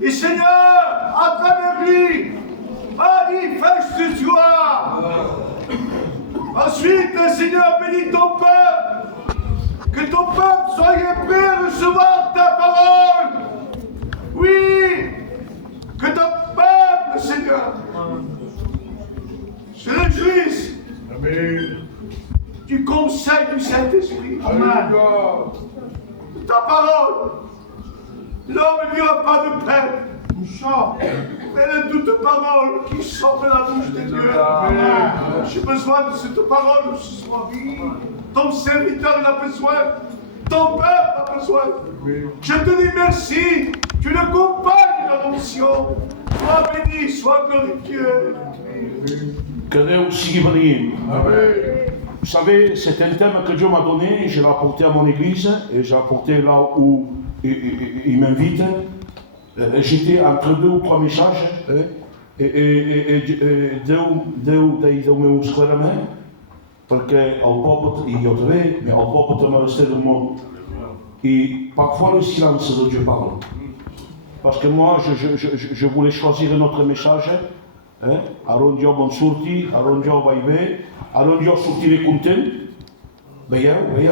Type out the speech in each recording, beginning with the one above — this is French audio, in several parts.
Et Seigneur, à travers lui, manifeste-toi. Ensuite, Seigneur, bénis ton peuple. Que ton peuple soit prêt à recevoir ta parole. Oui, que ton peuple, Seigneur, se réjouisse. Amen. Du conseil du Saint-Esprit. Amen. Ta parole. L'homme ne vivra pas de pain, mais de toute parole qui sort de la bouche de Dieu. J'ai besoin de cette parole ce soir. Ton serviteur en a besoin. Ton peuple a besoin. Je te dis merci. Tu le compagnes dans l'onction. Sois béni, sois glorifié. Que Dieu siga béni. Vous savez, c'est un thème que Dieu m'a donné, je l'ai apporté à mon église et j'ai apporté là où il m'invite. J'étais entre 2 ou 3 messages et Deus deu-me esclarecimento porque ao povo, e eu também, mais ao povo também rester do mundo. Et parfois le silence de Dieu parle. Parce que moi, je voulais choisir un autre message. Alors Dieu bon sorti, alors Dieu va y aller, alors Dieu sortir content. Veieu, ouais.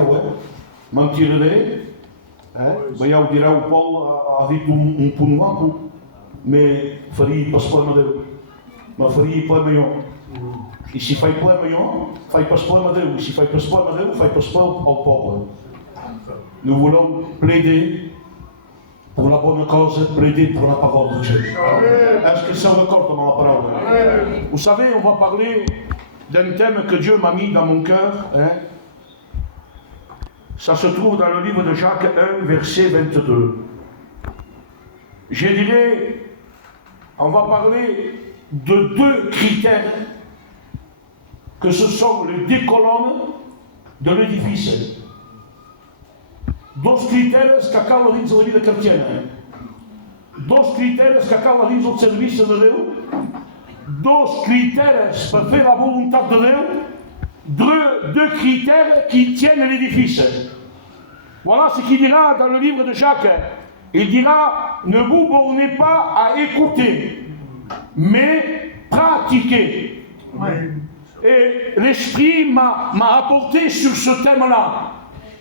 Mentiré. Veieu dirà o Paulo ha dit un punt guapo, mais faria pas problema Déu. Ma faria problema jo. E si fai problema jo, fai pas problema Déu. E si fai pas problema Déu, fai pas problema au peuple. Nous voulons plaider pour la bonne cause, plaider pour la parole de Dieu. Est-ce qu'ils sont d'accord dans la parole? Vous savez, on va parler d'un thème que Dieu m'a mis dans mon cœur. Ça se trouve dans le livre de Jacques 1, verset 22. Je dirais, on va parler de 2 critères que ce sont les 2 colonnes de l'édifice. 2 critères que acabam dins la vida cristiana. 2 critères que acabam dins el servici de Déu. 2 critères pour faire la volonté de Déu. 2 critères qui tiennent l'édifice. Voilà ce qu'il dira dans le livre de Jacques. Il dira, ne vous bornez pas à écouter, mais pratiquez. Et l'Esprit m'a apporté sur ce thème-là.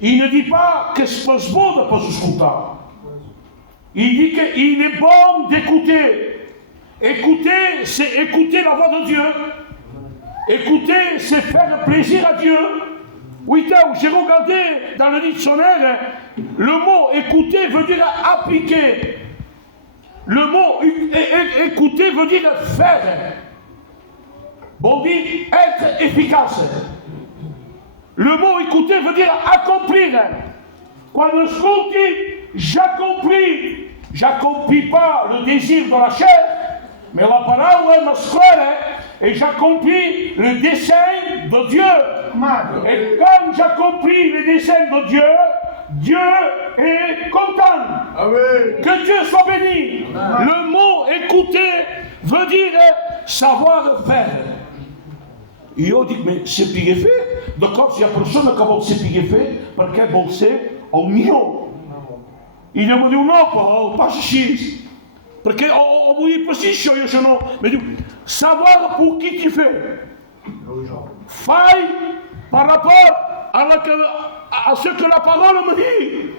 Il ne dit pas que c'est bon de ne pas écouter. Il dit qu'il est bon d'écouter. Écouter, c'est écouter la voix de Dieu. Écouter, c'est faire plaisir à Dieu. Oui, j'ai regardé dans le dictionnaire, le mot écouter veut dire appliquer. Le mot écouter veut dire faire. Bon dit être efficace. Le mot écouter veut dire accomplir. Quand je dis j'accomplis, j'accomplis pas le désir de la chair, mais la parole m'asclare et j'accomplis le dessein de Dieu. Et quand j'accomplis le dessein de Dieu, Dieu est content. Amen. Que Dieu soit béni. Amen. Le mot écouter veut dire savoir faire. Et io dico, ma se pighe fait, d'accord, s'il y a personne qui va se pighe fait, perché vol ser el millor. I Déu me diu, no, però pas així. Perché ho vull dir pas això, i això no. Me diu, savoir pour qui tu fais. Fai par rapport à ce que la parole me dit.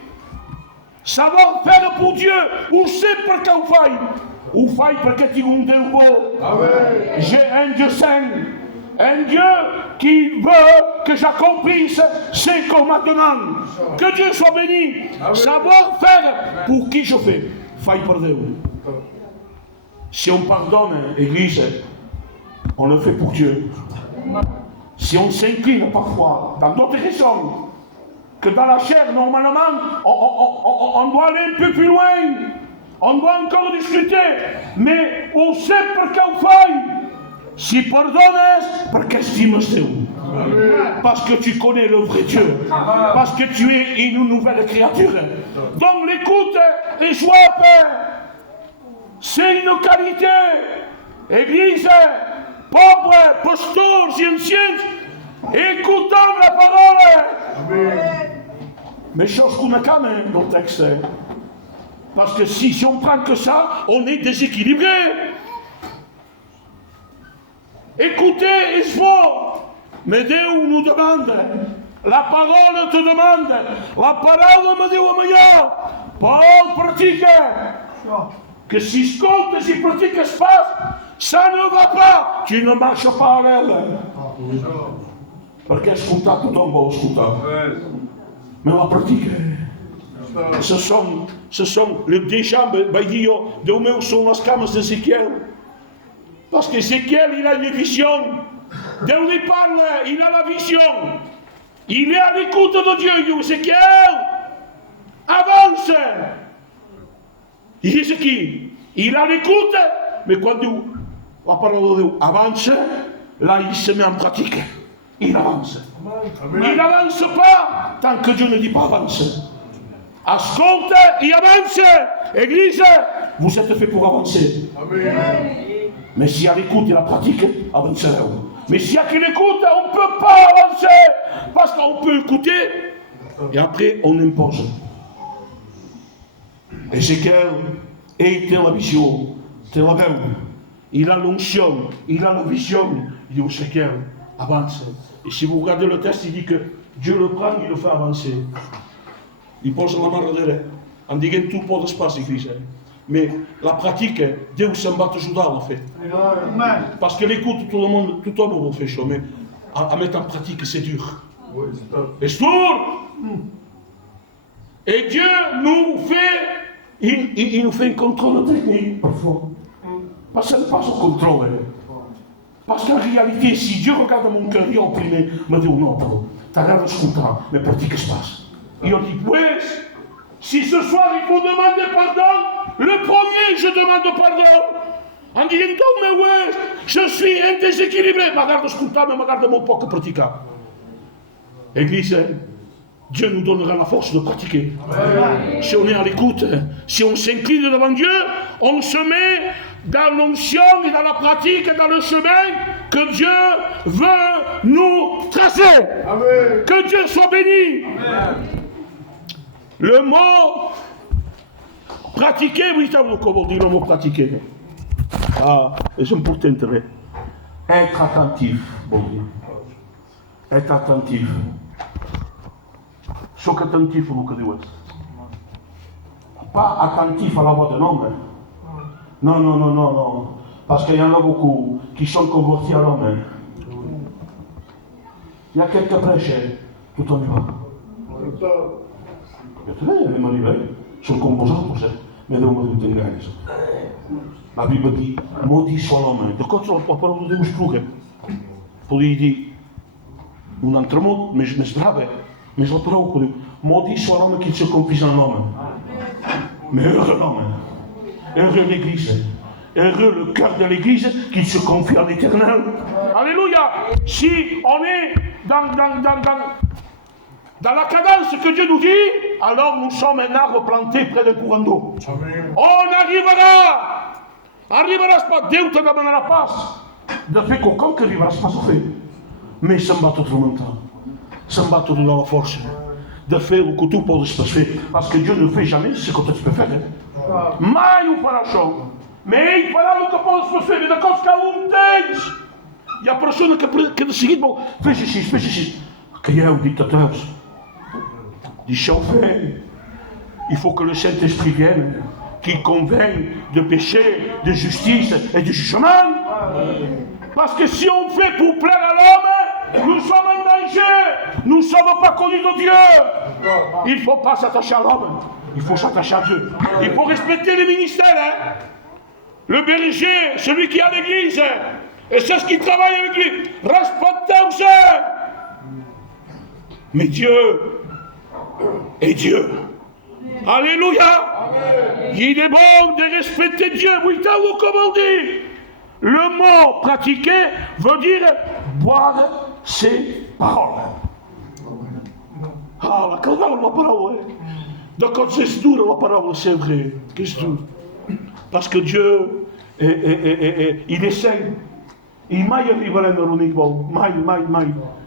Savoir faire pour Dieu, ou c'est parce qu'on faille. Ou faille parce que tu es un Dieu beau. J'ai un Dieu saint. Un Dieu qui veut que j'accomplisse ce qu'on m'a donné. Que Dieu soit béni. Savoir faire pour qui je fais. Faille pour Dieu. Si on pardonne, Église, on le fait pour Dieu. Si on s'incline parfois dans d'autres raisons, que dans la chair, normalement, on doit aller un peu plus loin. On doit encore discuter. Mais on sait pour quelle faille. Si pardonnes, parce que estimes Dieu. Parce que tu connais le vrai Dieu. Parce que tu es une nouvelle créature. Donc l'écoute, les joies, c'est une qualité. Église, pauvre, pasteurs et anciens, écoutons la parole. Mais chose qu'on a quand même dans le texte. Parce que si on prend que ça, on est déséquilibré. Écoutez, il faut. Mais Dieu nous demande. La parole te demande. La parole me dit au meilleur. Paul pratique. Que si ce compte, si pratique se passe, ça ne va pas. Tu ne marches pas en elle. Perché ascoltato non ho ascoltato. Mais la pratique. Ce sont les deux jambes, de où sont les camas d'Ézéchiel. Parce qu'Ézéchiel, il a une vision. Dieu lui parle, il a la vision. Il est à l'écoute de Dieu. Il dit, Ézéchiel, avance. Il dit, c'est qui? Il a l'écoute, mais quand la parole de Dieu avance, là, il se met en pratique. Il avance. Amen. Il n'avance pas tant que Dieu ne dit pas avance. Ascolte, il avance. Église, vous êtes fait pour avancer. Amen. Mais s'il y a l'écoute et la pratique, avancerons. Mais s'il y a que l'écoute, on ne peut pas avancer. Parce qu'on peut écouter et après on impose. Ézéchiel était la vision, c'est la même. Il a l'onction, il a la vision. Il dit Ézéchiel, avance. Et si vous regardez le texte, il dit que Dieu le prend, il le fait avancer. Il pose la main derrière. On dit que tout peut se passer, Église. Mais la pratique, Dieu s'en bat toujours dans la fait. Parce que l'écoute, tout le monde vous fait chaud, mais à mettre en pratique, c'est dur. Et c'est dur. Et Dieu nous fait, il nous fait un contrôle technique parfois. Pas seulement son contrôle. Parce qu'en réalité, si Dieu regarde mon cœur, il opprimé, me dit non, t'as l'air content, mais pratique se passe. Il dit, oui, si ce soir il faut demander pardon, le premier je demande pardon. En disant, mais oui, je suis un déséquilibré. Regarde ce content, mais regarde mon poc pratiquant. Église, Dieu nous donnera la force de pratiquer. Si on est à l'écoute, si on s'incline devant Dieu, on se met dans l'onction et dans la pratique et dans le chemin que Dieu veut nous tracer. Amen. Que Dieu soit béni. Amen. Le mot pratiquer, oui, comment dire le mot pratiquer? Ah, c'est important. Être attentif, bon Dieu. Être attentif. Sois attentif au que Dieu est. Pas attentif à la voix d'un homme. Non. Parce qu'il y en a beaucoup qui sont convertis à l'homme. Il y a quelques prêches, tout en va. Il y a des gens qui sont composants pour ça. Mais non, on ne pas. La Bible dit, maudit soit l'homme. De quoi tu vas parler de gesproken? Pour lui dire, un autre mot, mais je brave. Mais je l'ai ook maudit soit l'homme qui se confie en l'homme. Mais heureux l'homme. Heureux l'église. Heureux le cœur de l'église qui se confie à l'éternel. Alléluia. Si on est dans la cadence que Dieu nous dit, alors nous sommes un arbre planté près d'un courant d'eau. On arrivera pas, Dieu te donnera la passe. De fait qu'aucun qui arrivera pas se fait. Mais ça me bat tout le monde. Ça me bat tout dans la force. De faire o que tu podes fazer. Parce que Dieu ne fait jamais ce que tu peux faire. Mai o fará show. Mais il fará o que podes fazer. E da coisa que tens. E a pessoa que de seguinte, bom, veja isso. Que é o dictateur. Dit chauffer. Il faut que le Saint-Esprit vienne, qui convainc de péché, de justice et de jugement. Parce que si on fait pour plaire à l'homme, nous sommes en danger. Nous ne sommes pas connus de Dieu. Il ne faut pas s'attacher à l'homme. Il faut s'attacher à Dieu. Il faut respecter les ministères. Le berger, celui qui a l'église. Et c'est ce qui travaille avec lui. Respectons-le. Mais Dieu est Dieu. Alléluia. Amen. Il est bon de respecter Dieu. Oui, comme on dit. Le mot pratiquer veut dire boire ses paroles. Ah, la parole. Donc quand c'est dur, la parole, c'est vrai. Qu'est-ce que parce que Dieu, il est saint. Il mai arriverà nell'unico, mai.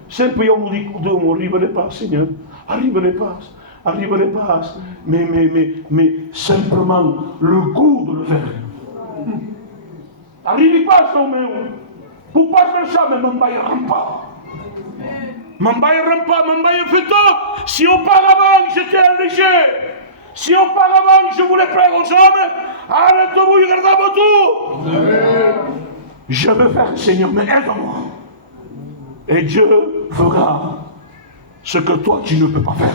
Sempre io mi dico, Dio, arriverà pas, Signore. Arriverà pas. n'arriverait pas, mais simplement le goût de le faire. N'arrive pas, non, mais vous pas faire ça, mais m'en bailleront pas. M'en bailleront pas, m'en bailleront fait tout. Si auparavant j'étais un léger, si auparavant je voulais plaire aux hommes, arrête-vous, regardez-moi tout. Je veux faire, Seigneur, mais aide-moi. Et Dieu fera ce que toi tu ne peux pas faire.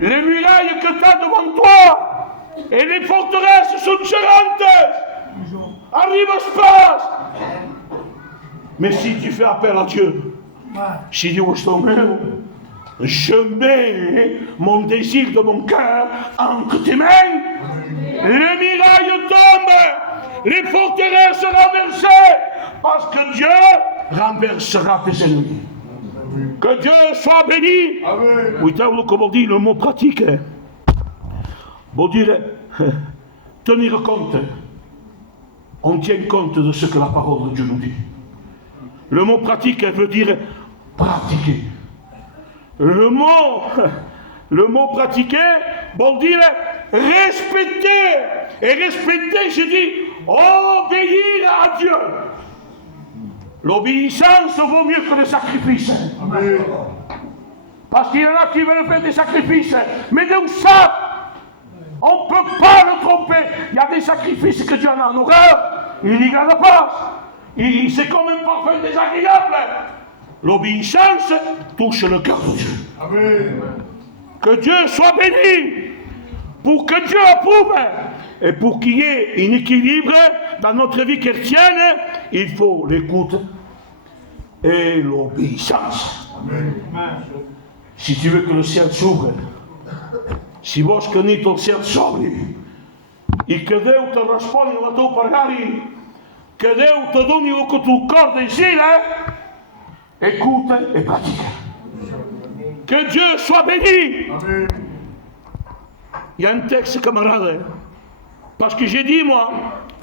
Les murailles que tu as devant toi et les forteresses sont géantes. Arrive à passe. Mais si tu fais appel à Dieu, si Dieu je mets mon désir de mon cœur entre tes mains, les murailles tombent, les forteresses renversées, parce que Dieu renversera tes ennemis. Que Dieu soit béni. Oui, comme on dit le mot pratique. Bon dire, tenir compte. On tient compte de ce que la parole de Dieu nous dit. Le mot pratique veut dire pratiquer. Le mot pratiquer veut dire respecter. Et respecter, je dis, obéir à Dieu. L'obéissance vaut mieux que le sacrifice. Amen. Parce qu'il y en a qui veulent faire des sacrifices, mais donc ça, on ne peut pas le tromper. Il y a des sacrifices que Dieu en a en horreur, il n'y en a pas. C'est comme un parfum désagréable. L'obéissance touche le cœur de Dieu. Amen. Que Dieu soit béni, pour que Dieu approuve. Et pour qu'il y ait un équilibre dans notre vie chrétienne, il faut l'écoute et l'obéissance. Amen. Si tu veux que le ciel s'ouvre, si vos connaissez ton ciel s'ouvre, et que Dieu te responde la tua pregare, que Dieu te donne le que tu corps désire, écoute et pratique. Que Dieu soit béni. Amen. Il y a un texte, camarade. Parce que j'ai dit, moi,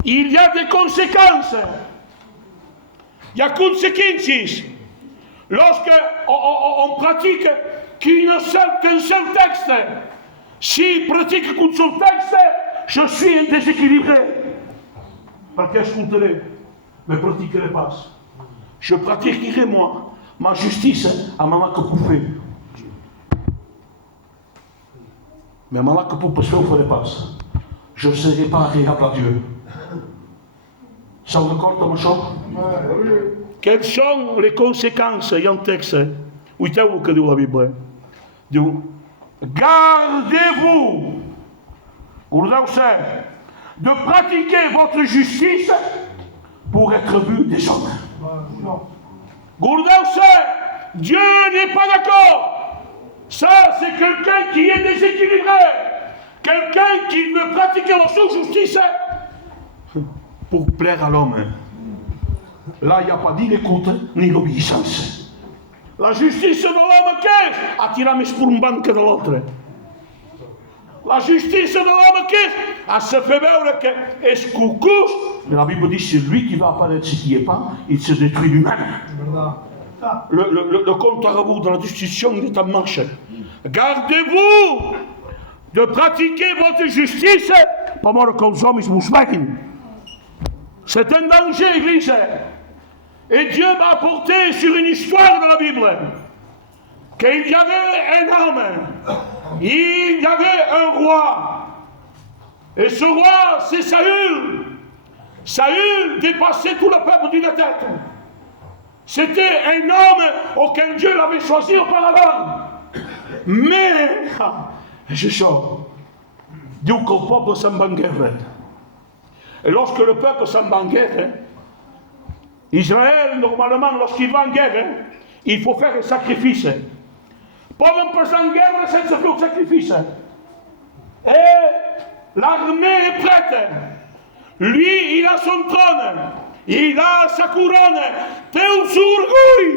il y a des conséquences. Il y a conséquences. Lorsque on pratique qu'un seul texte, si je pratique qu'un seul texte, je suis déséquilibré. Parce que je compterai, mais pratiquerai pas. Je pratiquerai, moi, ma justice à ma que pour faire. Mais ma que pour faire, je ne ferai pas. Je ne serai pas agréable à Dieu. Ça vous accorde ma chose? Quelles sont les conséquences? Il y a un texte. Où est-ce que dit la Bible? Dit, gardez-vous, de pratiquer votre justice pour être vu des hommes. Dieu n'est pas d'accord. Ça, c'est quelqu'un qui est déséquilibré. Quelqu'un qui veut pratiquer la justice pour plaire à l'homme. Là, il n'y a pas ni l'écoute, ni l'obéissance. La justice de l'homme qu'est attira mes pour une banque de l'autre. La justice de l'homme qu'est à se faire voir que est-ce qu'on couche. La Bible dit c'est lui qui va apparaître, ce qui n'est pas, il se détruit lui-même. Le compte à rebours de la destruction, il est en marche. Gardez-vous de pratiquer votre justice, pas moi le consomme, il se c'est un danger, Église. Et Dieu m'a apporté sur une histoire de la Bible qu'il y avait un homme, il y avait un roi. Et ce roi, c'est Saül. Saül dépassait tout le peuple d'une tête. C'était un homme auquel Dieu l'avait choisi auparavant. Mais, je sors. Dieu que le peuple s'en va en guerre. Et lorsque le peuple s'en va en guerre, Israël, normalement, lorsqu'il va en guerre, il faut faire un sacrifice. Pour un président en guerre, c'est ce fait un sacrifice. Et l'armée est prête. Lui, il a son trône. Il a sa couronne. T'es un orgueil.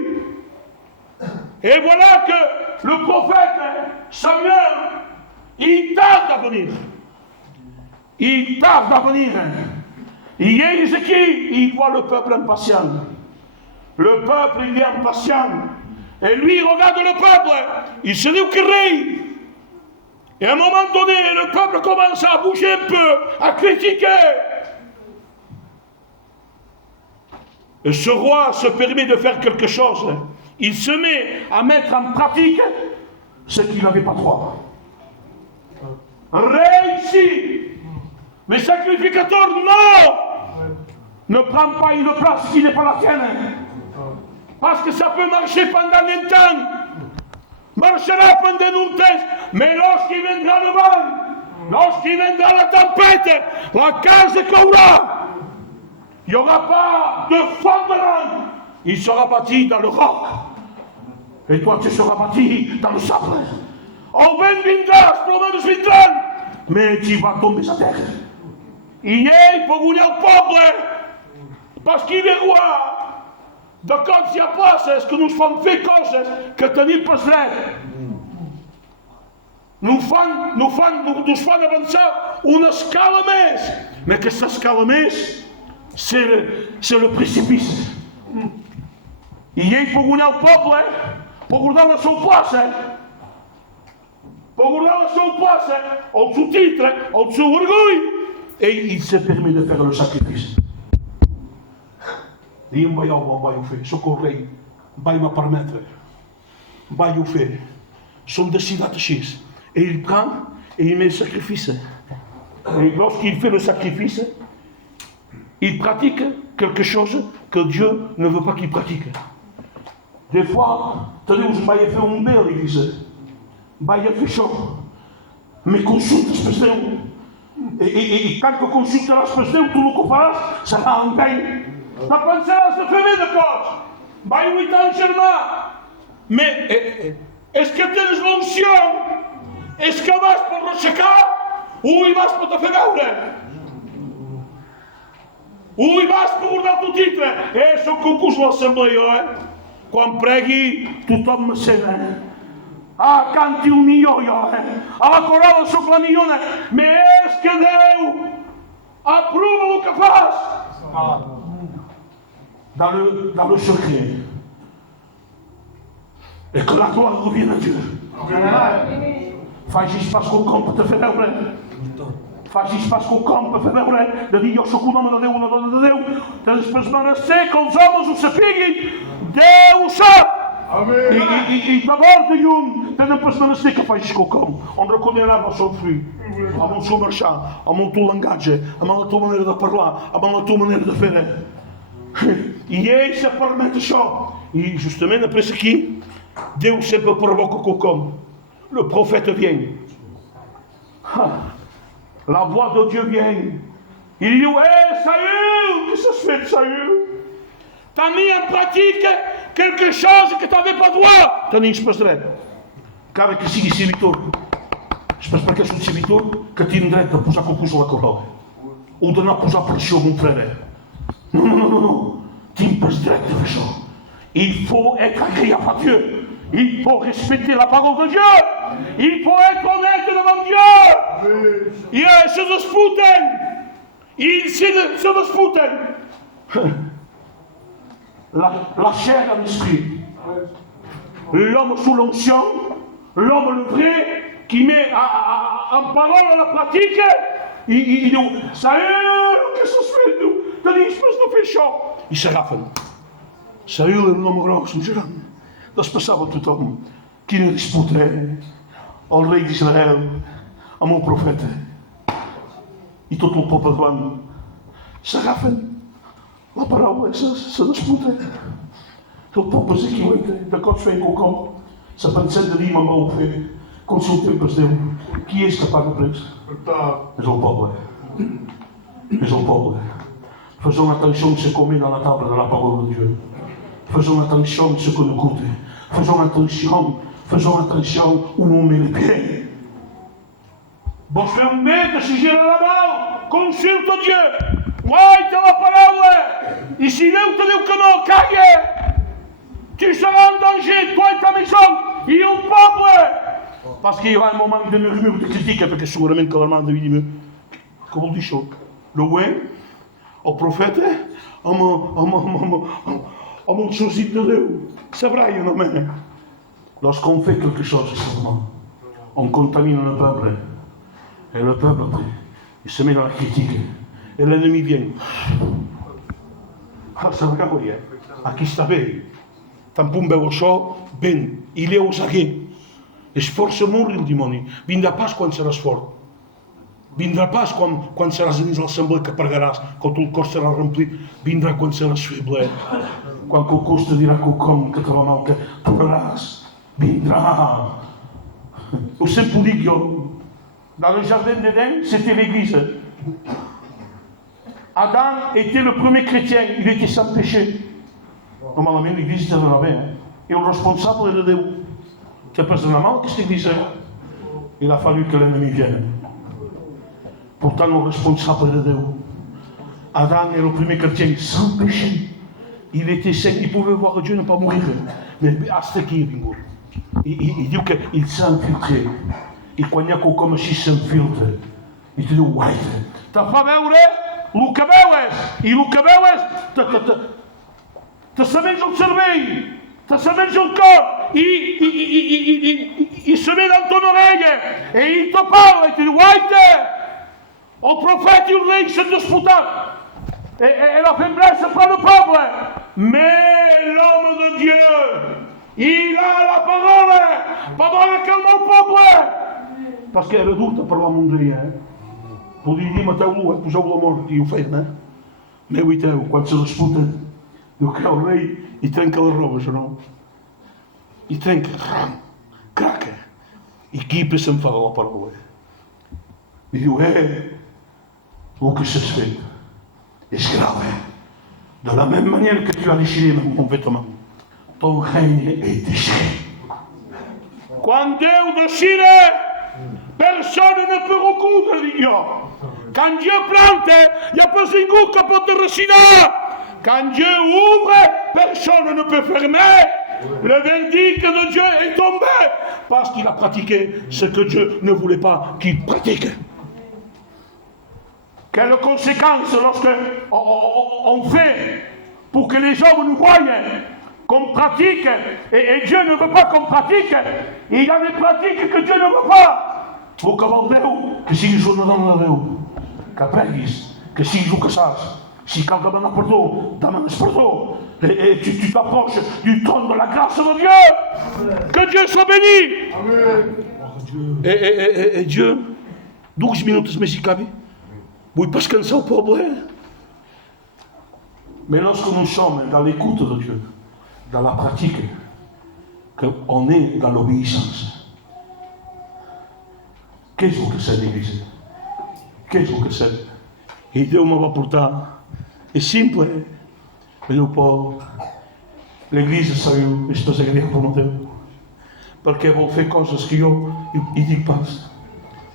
Et voilà que le prophète Samuel, il tarde à venir. Il tarde à venir. Il y a Ézéchiel, il voit le peuple impatient. Le peuple, il est impatient. Et lui, il regarde le peuple. Il se dit qu'il rit. Et à un moment donné, le peuple commence à bouger un peu, à critiquer. Et ce roi se permet de faire quelque chose. Il se met à mettre en pratique ce qu'il n'avait pas droit. Réussi. Mais sacrificateur, non! Ne prends pas une place qui n'est pas la tienne. Parce que ça peut marcher pendant un temps. Marchera pendant un temps. Mais lorsqu'il viendra le vent, lorsqu'il viendra la tempête, la case coulera. Il n'y aura pas de fondement. Il sera bâti dans le roc. Et toi, tu seras bâti dans le sable. Au vent viendra, problemes vindran. Mais tu vas tomber à terre. I ei pogune al poble. Parce qu'il est roi. De com s'hi ha places que nos fan fer coses que tenim per dret. Nos fan avançar una escala més. Mais aquesta escala més, c'est le précipice. I ell per guanyar el poble, per guardar la seva plaça, el seu titre, el seu orgull, ell il se permet de faire le sacrifice. I em vaig ho fer, sóc el rei, vaig-me permetre, vaig ho fer, som decidats així. Et il prend et il met le sacrifice. Et lorsqu'il fait le sacrifice, il pratique quelque chose que Dieu ne veut pas qu'il pratique. Des fois, tenez, je m'avais fait un bé à l'église. Vaig fer això. Me consultes per Déu. I tant que consultaràs per Déu, tu el que faràs serà en vain. Te pensaràs de fer bé de cos. Vaig lluitar en germà. Mais est-ce que tens l'onció? Est-ce que vas per l'aixecar? O hi vas per te fer veure? O hi vas per guardar el teu titre? Soc concurs a l'assemblea, Quan pregui, tothom me sent, canti un millor, A la coral sóc la millona. Mais és que Déu aprova el que fas. Dans le secret. Et que la gloire revienne à Dieu. Facis pas quelcom per te fer veure. Facis pas quelcom per fer veure de dir jo sóc un home de Déu, una dona de Déu, que després mereixer que els homes ho sapiguin. Déu ho sap! I d'abord de llum tenen pas menester que facis quelcom. On reconeixerà amb el seu fruit, amb el seu marxar, amb el teu langatge, amb la teva manera de parlar, amb la teva manera de fer. I ell se permet això. I justament après aquí, Déu sempre provoca quelcom. Le prophète vient. La voix de Dieu vient. Il dit, Saül, qu'est-ce que ça se fait, Saül? T'as mis en pratique quelque chose que t'avais pas droit. Tenies pas dret. Encara que sigui servitor. Saps per què és un servitor? Que tinc dret de posar concurs a la corol. O d'anar a posar pressió a mon frère. Non. Tinc pas dret de fer això. Il faut être agréable à Dieu. Il faut respecter la parole de Dieu. Il faut être honnête devant Dieu. Il se disputen. Il se disputen. La chair et l'esprit. L'homme sous l'onction, l'homme le vrai, qui met en parole à la pratique, il dit, Saül, qu'est-ce que se fait, nous? T'as dit, je peux faire això. I s'agafen. Saül era un home gros, un gegant. Despassava tothom. Quina disputa, el rei d'Israel amb el profeta. I tot el poble davant. S'agafen. La paraula se disputa. El poble s'equivoca. De cops feien quelcom. Se pensen de dir, me'n vau fer. Consultem per Déu. Qui és que paga precs? És el poble. És el poble. Faisons attention de ce qu'on met dans la table de la parole de Dieu. Faisons attention de ce qu'on écoute. Faisons attention où on met les pieds. Vols fer un bé, te sigila la mà, consulta Dieu. Guaita la paraula. I si Déu te diu que no, calla. Tu seras en danger, toi et ta maison, i el poble. Parce qu'il y aura un moment de murmure, de critique, perquè segurament que l'Armand devia dir, què vol dir això? Le ouen, el profeta, amb el sosit de Déu. S'abraïen, home. Lorsqu'on fait quelque chose, seulement, on contamine le peuple. Et le peuple, après, il se met dans la critique. Et l'ennemi vient. Ah, ça va quoi, a qui savait. Tant pour me això, ben, il est aux aguets. Es força molt el dimoni. Vindrà pas quan seràs fort. Vindrà pas quan seràs dins l'assemblea que pregaràs, quan el cor serà remplit. Vindrà quan seràs feble. Quan qualcú te dirà quelcom que te va mal, que ploraràs. Vindrà. Ho sempre ho dic jo. Dans le jardin d'Éden, c'était l'église. Adam était le premier chrétien, il était sans péché. Normalement, l'église était dans la main. Et le responsable era Déu. C'est personnellement que cette église, il a fallu que l'ennemi vienne. Pourtant, le responsable era Déu. Adam est le premier chrétien sans péché. Il était saint, il pouvait voir Dieu ne pas mourir. Mais hasta qui est vingut. Il dit qu'il s'est infiltré. I quan hi ha quelcom així s'enfiltra, i te diu, guaita, te fa veure el que veues, i el que veues te s'amenja el cervell, te s'amenja el cor, i se ve dans ton oreille, i il te parla, i te diu, guaita, el profeta i el rei s'han disputat, et la faiblesse prend le peuple, mais l'homme de Dieu, il a la parole pendant laquelle mon peuple. Parce que era dur de parlar amb un rei, Podria dir, mateu-lo, poseu-lo a mort, i ho feien, Mais uiteu, quan se disputa, diu que el rei i trenca les robes, o no? I trenca, craca. I qui se'n fa la paraula? I diu, el que s'has fet és grave. De la même manière que tu as déchiré mon vêtement, ton règne est déchiré. Quan Déu déchira, personne ne peut recoudre, dic jo. Quand Dieu plante, il n'y a pas ningú que pot recinar. Quand Dieu ouvre, personne ne peut fermer. Le verdict de Dieu est tombé parce qu'il a pratiqué ce que Dieu ne voulait pas qu'il pratique. Quelles conséquences lorsque on fait pour que les hommes nous voient qu'on pratique et Dieu ne veut pas qu'on pratique. Il y a des pratiques que Dieu ne veut pas. Vos que vol Déu que siguis una dona de Déu, que aprenguis, que siguis el que saps. Si cal demanar perdó, demanes perdó. Et tu t'approches du trône de la grâce de Dieu. Que Dieu soit béni. Amen. Et Dieu, 12 minutes més hi cabe. Vull pas cansar el poble. Mais lorsque nous sommes dans l'écoute de Dieu, dans la pratique, qu'on est dans l'obéissance, qu'est-ce que c'est l'Église? Qu'est-ce que c'est? Et Dieu me va portar. És simple. Me diu Paul, l'Église, sabeu, és desagradable per Déu. Perquè vol fer coses que jo hi dic pas.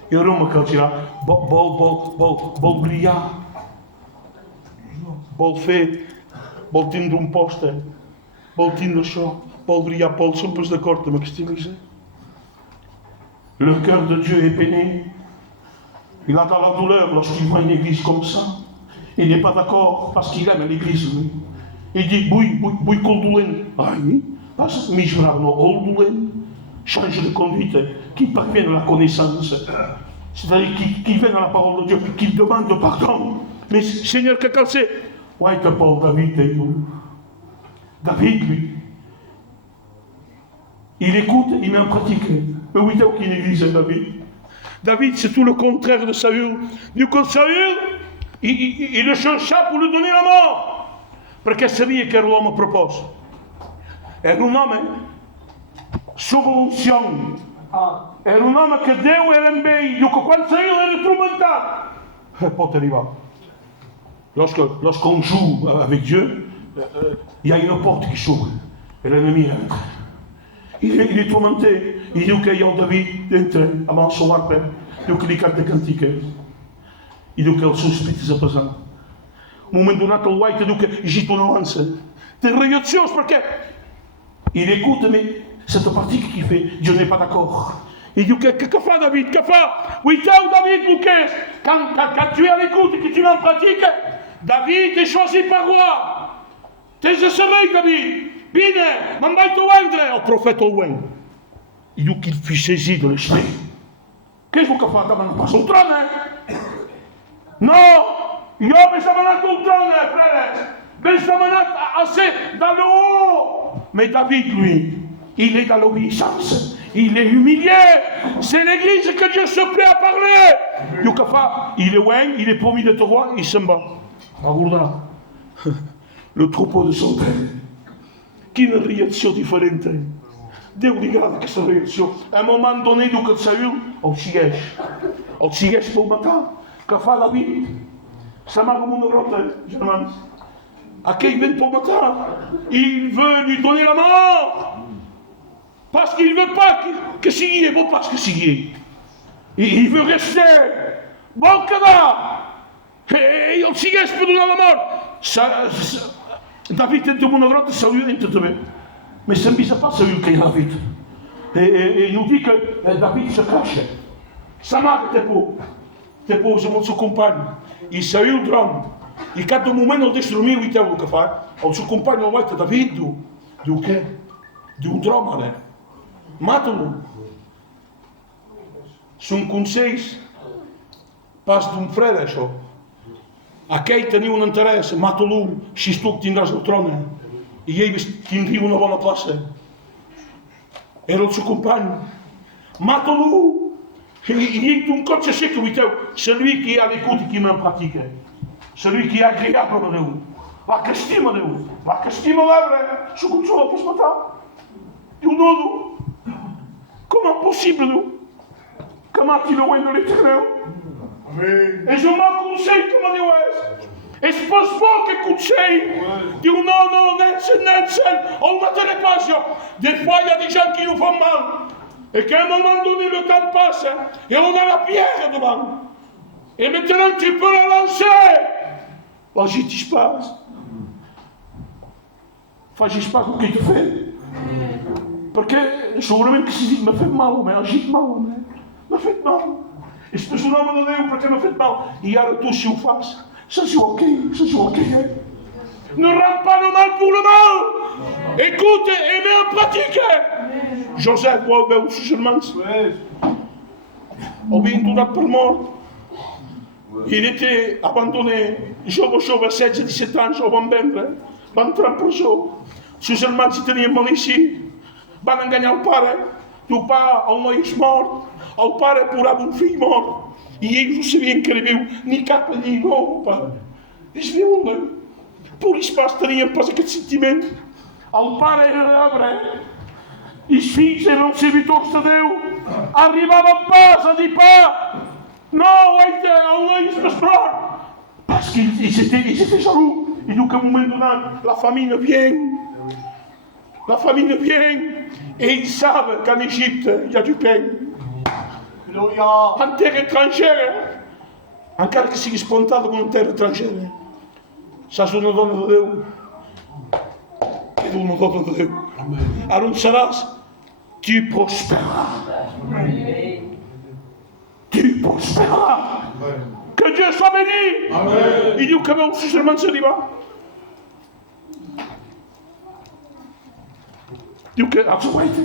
I l'home que els dirà, vol brillar. Vol fer, vol tindre un poste. Vol tindre això, vol brillar. Paul sempre és d'acord amb aquesta Église. Le cœur de Dieu est peiné. Il a dans la douleur lorsqu'il voit une église comme ça. Il n'est pas d'accord parce qu'il aime l'église. Lui. Il dit, vull que el dolent. Ai, pas mig bravo, no, el dolent. Change de conduite, qu'il parvienne à la connaissance. C'est-à-dire qu'il vienne à la parole de Dieu, qu'il demande pardon. Mais Seigneur, que cal c'est? Ouais, que Paul, David, lui. Il écoute, il met en pratique. Mais oui, t'as aucune église, David. David, c'est tout le contraire de Saül. Du coup, Saül, il le chercha pour lui donner la mort. Perché sabia che era l'uomo proposto. Era un uomo sotto l'unzione. Era un uomo che Dio era in bei. Dico, quando Saül era tourmentato, pot arriver. Lorsqu'on joue avec Dieu, il y a une porte qui s'ouvre. Et l'ennemi entre. Il est tourmenté. Il dit que David entra amb el seu arpa. Diu que li canta cantiques. I diu que el seu esprit és pesant. Un moment donat el guaita diu que agita una lança. Té reaccions perquè il écoute, mais cette partie qu'il fait, Dieu n'est pas d'accord. Il dit que fa David, que fa? Oui, David, ou qu'est-ce? Quand tu es à l'écoute et que tu es en pratique, David est choisi par roi. T'es de sommeil, David. Bine, me'n vaig te vendre. El profeta el vend. I diu qu'il fut saisi de l'esprit. Qu'est-ce que fa? T'as pas sur le trône, hein? Non! Io mi sono mandato un trône, frère! Mais je mandato assez dans le haut! Mais David, lui, il est dans l'obéissance. Il est humilié. C'est l'église que Dieu se plaît à parler. Yukafa, il est loin, il est promis d'être roi, il s'en bat. Regarde le troupeau de son père. Quelle réaction différente. Dieu regarde questa réaction. À un moment donné, donc Saül, au Sigesh pour matin, que fait David, ça m'a comme une rote, germain. À qui vient pour matin, il veut lui donner la mort. Parce qu'il ne veut pas que Sigui bon parce que Sigui. Il veut rester. Bon cadavre. Et il Sigui peut donner la mort. David est mon droite, Saül est tout. Mais ça ne vise pas Saül qui est David. Et il nous dit que David se cache. Samar t'es pour son compagne. Il Saül drame. Et quand au moment où il détruit, il t'a dit que son compagne va être David. Du drame. Mata-lo. Son consell pas d'un frère, això. Aquell tenia un interès, mata-lo, si tu tindràs el tron. I ell tindria una bona plaça. Era el seu company. Mata-lo. I ell té un cotxe sec, celui qui a l'écoute et qui m'en pratique. Celui qui est agréable a Déu. Va que estima Déu. Va que estima l'arbre. Se consola per matar. Diu, no. Comment possible, nous? Comment il est loin de l'éternel? Et je m'en conseille comme on est. Et je pense pas que conseille. Dit non, Nelson, on ne m'attendait pas ça. Des fois, il y a des gens qui nous font mal. Et qu'à un moment donné, le temps passe. Et on a la pierre devant. Et maintenant, tu peux la lancer. La justice passe. Enfin, je ne sais pas ce qu'il te fait. Perché seguramente si mi ha fatto male, mi ha agito male, mi ha fatto male. E se tu non me lo devo perché mi ha fatto male, e ora tu si lo fai. Ça c'est ok. Ne rends pas le mal pour le mal. Écoute et mets en pratique. Joseph, ben, seulement. Obéi par mort. Il était abandonné, jove, 16-17 anys, ho van vendre, van entrar en presó. Sus germans hi tenien malici. Van enganyar el pare, diu, pa, el noi és mort, el pare plorava un fill mort, i ells no sabien que era viu, ni cap allí, no, pare, és viu, no? Polis pas tenien pas aquest sentiment. El pare era l'arbre, i els fills eren els servitors de Déu, arribaven pas a dir, pa, no, el noi és més mort, parce qu'ils étaient jaloux, i diu qu'à un moment donat, la famine vient, et ils savent qu'en Égypte, il y a du pain. En terre étrangère, encara que sigui espontada com en terra estrangera, saps una dona de Déu? Ets una dona de Déu. Alors on seràs, tu prospéreras. Tu prospéreras. Que Dieu soit béni. Amen. Il dit que veu si germans s'arriba. Diu que als oito.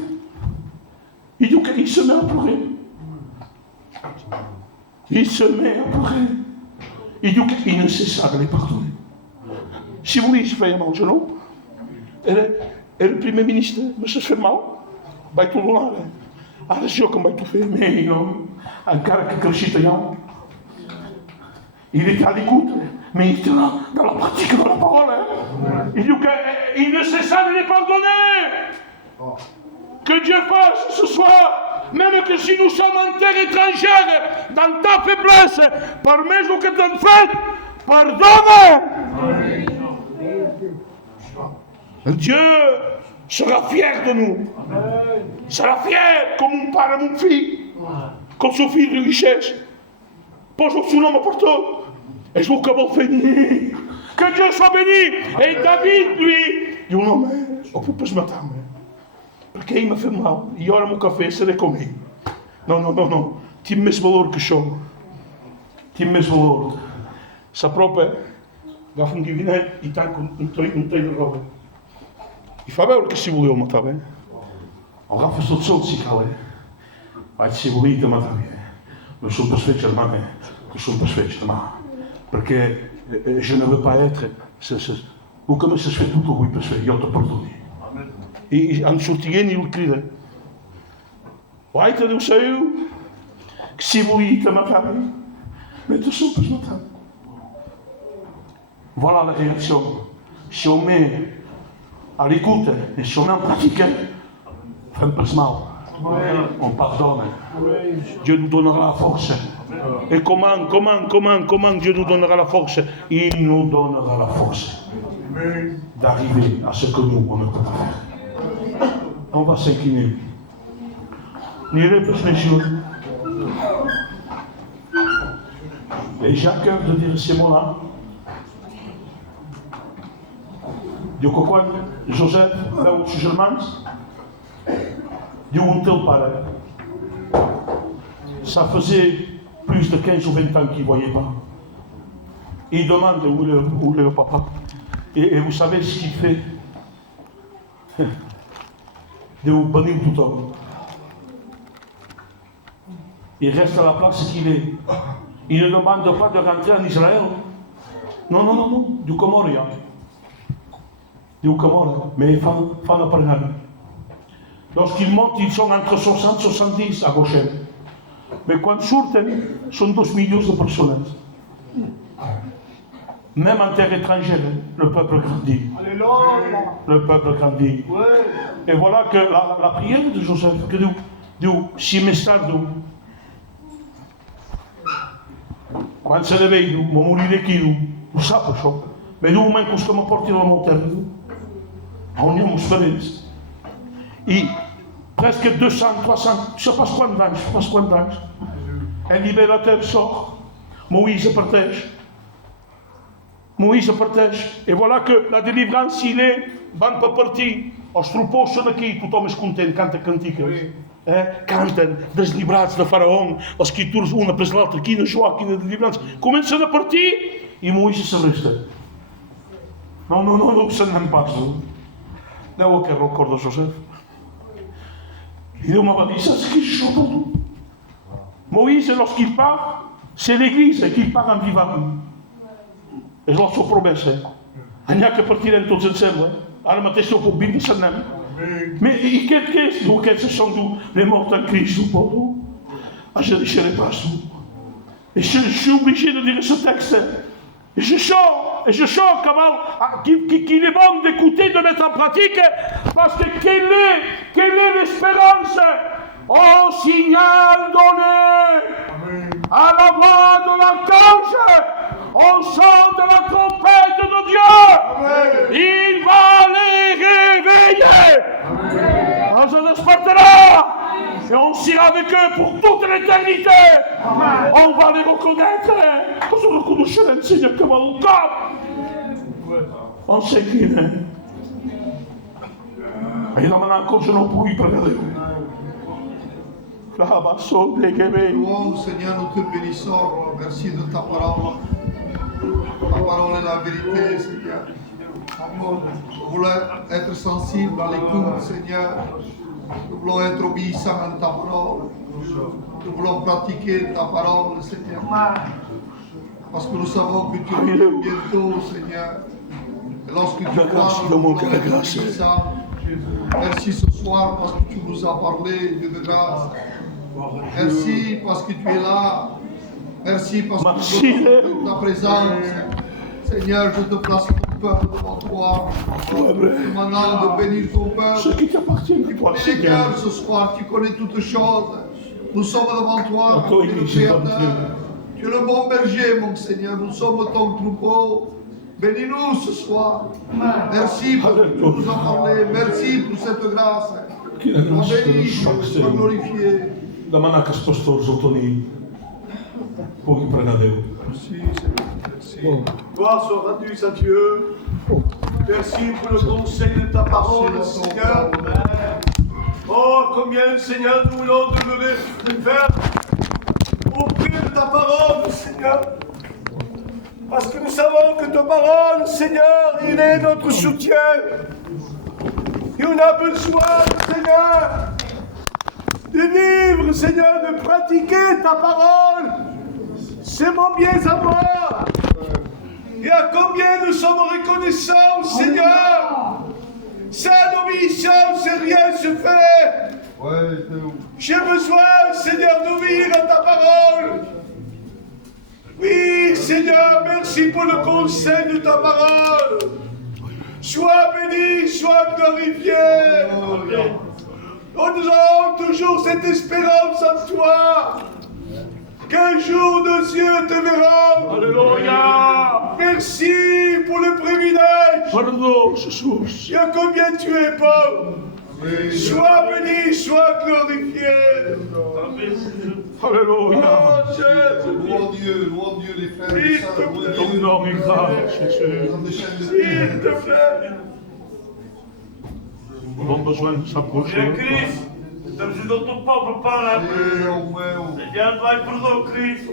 Il dit qu'il se met à pleurer. Il se met à pleurer. Il dit qu'il ne cessa de les pardonner. Si vous voulez, je fais mal au genou. Et le premier ministre me se fait mal. Vai tout loin. Ara jo que em vaig fer, mais non, encara que creixit allà. Il était à l'écoute, mais il était dans la pratique de la parole. Il dit qu'il ne cessa de les pardonner. Que Dieu fasse ce soir, même que si nous sommes en terre étrangère, dans ta faiblesse, par mesure que tu as fait, pardonne. Dieu sera fier de nous. Sera fier comme un père de mon fils, comme son fils de richesse. Pose son nom à porteur. Et je vous commence à bénir. Que Dieu soit béni. Et David, lui, dit non, mais on ne peut pas se mettre. Perché il mi fa male, io ora un caffè se ne come. No, ti més valor que això. Ti més valor. Sa propa agafa un guivinet i tanca un tall de roba. I fa veure que si voleu matar bé. Agafa tot sol si cal, Vaig si volia te matar bé. Nessun perfetto, ma nessun perfetto, ma perché je ne veux pas être. Hoe come se fait tutto qui perfetto? Io ti perdoni. E aan sortigeni il cride. Uite de seu, que si vous te matare, mais tout ça peut se matar. Voilà la réaction. Si on met à l'écoute et si on en pratique, fait un peu mal. On pardonne. Dieu nous donnera la force. Et comment Dieu nous donnera la force? Il nous donnera la force d'arriver à ce que nous, on ne peut pas faire. On va s'incliner. N'irai plus mes yeux. Et j'ai à cœur de dire ces mots-là. Dieu quoi, Joseph, là où tu germans, Dieu un tel pare. Ça faisait plus de 15 ou 20 ans qu'il ne voyait pas. Il demande où est le papa. Et vous savez ce qu'il fait? De vous bénir tout homme. Il reste à la place qu'il est. Il ne demande pas de rentrer en Israël. Non, du Comoria. Du Comoria. Mais fan la pregare. Lorsqu'ils montent, ils sont entre 60 et 70 à Goshen. Mais quand ils sortent, sont 2 millions de personnes. Même en terre étrangère, le peuple grandit. Alléluia. Le peuple grandit. Ouais. Et voilà que la prière de Joseph, que Dieu, si mestardo, quand se réveille, Dieu, va mourir qui Dieu, vous savez ça. Mais Dieu, même quand on porte dans mon terre, on y a expérience. Et presque 200, 300, je ne sais pas combien d'années, un libérateur sort, Moïse protège. Et voilà que la délivrance, il est, van per partir. Els troupeaux són aquí, tothom és content, canta cantiques. Canten, deslibrats de faraó, els qui tours una per l'altra, quina joia, quina delivrance. Comencen a partir i Moïse se resta. No, se'n anem pas. Deu aquest record de Joseph. I Déu me va dir, saps què és això per tu? Moïse, lorsqu'il part, c'est l'église qui part en vivant. És la sua promesa. Allà que partirem tots ensemble. Ara mateix no puc dir ni se'n anem. Mais qu'est-ce que c'est? Qu'est-ce sont les morts en Christ pour nous? Je ne dirai pas ça. Et je suis obligé de dire ce texte. Et je chante comment qu'il est bon d'écouter, de mettre en pratique, parce que quelle est l'espérance? Au signal donné à la voix de l'archange, au son de la trompette de Dieu, il va les réveiller. On se despertera et on s'ira avec eux pour toute l'éternité. On va les reconnaître. On reconnaîtra le Seigneur comme un corps. On s'incline. Et là maintenant, quand je n'en puis pas regarder. Oh Seigneur, nous te bénissons. Merci de ta parole. Ta parole est la vérité, Seigneur. Nous voulons être sensibles à l'écoute, Seigneur. Nous voulons être obéissants à ta parole. Nous voulons pratiquer ta parole, Seigneur. Parce que nous savons que tu reviens bientôt, Seigneur. Et lorsque tu parles, nous voulons être obéissants. Merci ce soir parce que tu nous as parlé, Dieu de grâce. Merci parce que tu es là. Merci parce que tu donnes ta présence. Seigneur, je te place ton peuple devant toi. Demandant de bénir ton peuple. Ce qui t'appartient Tu à toi, connais les Seigneur. cœurs ce soir, tu connais toutes choses. Nous sommes devant toi, tu es le Créateur. Tu es le bon berger, mon Seigneur. Nous sommes ton troupeau. Bénis-nous ce soir. Merci pour ce que tu nous as parlé. Merci pour cette grâce. Sois béni, sois glorifié. Demana que els pastors el Toni pugui pregar a Déu. Merci, Seigneur. Merci. Gloire soit rendue à Dieu. Merci pour le conseil de ta parole, Seigneur. Oh, combien, Seigneur, nous voulons demeurer fermes auprès de ta parole, Seigneur. Parce que nous savons que ta parole, Seigneur, il est notre soutien. Et on a besoin, Seigneur, de de vivre, Seigneur, de pratiquer ta parole. C'est mon bien à moi. Et à combien nous sommes reconnaissants, Seigneur. Sans l'obéissance, rien se fait. J'ai besoin, Seigneur, d'ouvrir à ta parole. Oui, Seigneur, merci pour le conseil de ta parole. Sois béni, sois glorifié. Nous avons toujours cette espérance en toi. Qu'un jour nos yeux te verront. Alléluia. Merci pour le privilège. Pardon, Jésus. Et à combien tu es bon. Sois béni, sois glorifié. Alléluia. Oh Jésus. Louons Dieu, les frères et S'il sœurs. te plaît. Ton nom est grâce, Jésus. S'il te plaît. Nous avons besoin de s'approcher. Cristo, estamos junto ao povo, Pai. Senhor, vai perdoa, Cristo.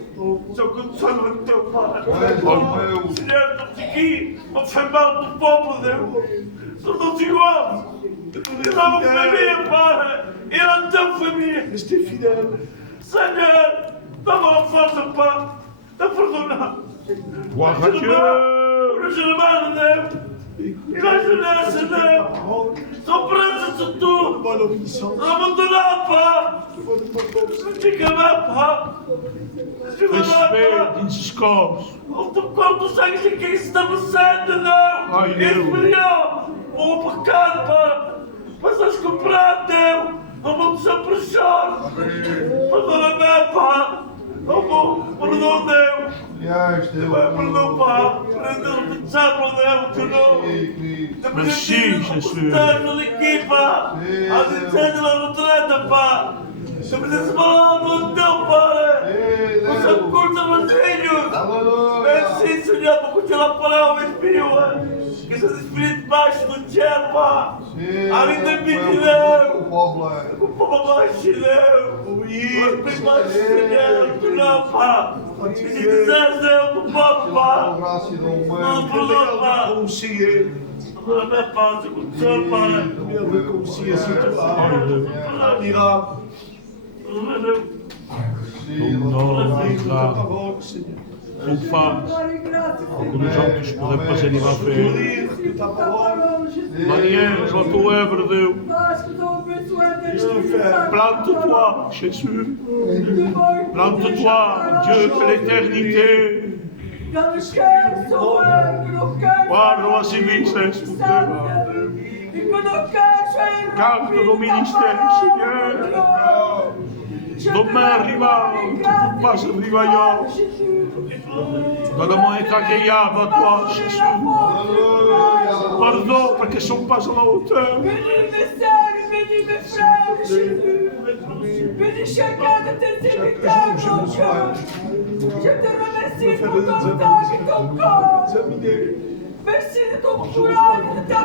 Sou consolador do teu Pai. Senhor, estamos aqui para defender o povo, Deus. São todos iguais. Não família, Pai. E a tua família. Restez fidèle. Senhor, dá-me a força, Pai. Dá perdoar. Gloire à Dieu. Os irmãos, Deus. E vai ajudar, Senhor. São presos de tudo. Demande l'obéissance. Abandonar, Pai. Fica bem, Pai. Fica bem, Respeito, Pai. descanso. O teu corpo sangue de quem estabelecendo, não. Ai, Deus. Espelhou o pecado, Pai. Mas as comprar, Deus. Não vamos sempre chorar. Perdona-me, Pai. Perdão, Deus. Perdão, Pai. Perdão, Deus, teu nome. Merci, Jésus. Estás aqui, Pai. Às vezes na retreta, Pai. Se preciso falar do teu, Pai. Você curta, Marcinho. Merci, Senhor, por continuar a palavra, Espírito. Que esse Espírito baixo do céu, Pai. Ainda me deu. O povo baixo deu. Mas bem baixo, Senhor, tu não, Pai. E se quiseres, Deus, do povo, Pai. Não, perdão, Pai. Conseiller. Não é fácil com o Senhor, Pai. Viens me conseiller si tu as. Miracle. Ton nom est Ta grâce. parole, Seigneur. Qu'on fasse. Que les gens que je pourrais pas aller à faire. Nourrir de ta parole. Maria, sois ton œuvre, Dieu. Plante-toi, Jésus. Plante-toi, Dieu de l'éternité. Guarda la Sinistra, garde nos ministères, Seigneur. Demain arriva, tu ne pas arriver ailleurs. Donne-moi un agréable à toi, Jésus. Pardon, parce qu'ils ne sont pas à la hauteur. Bénis mes sœurs, bénis mes frères, Jésus. Bénis chacun de tes serviteurs, mon Dieu. Je te remercie pour ton temps et ton corps. Merci de ton courage et de ta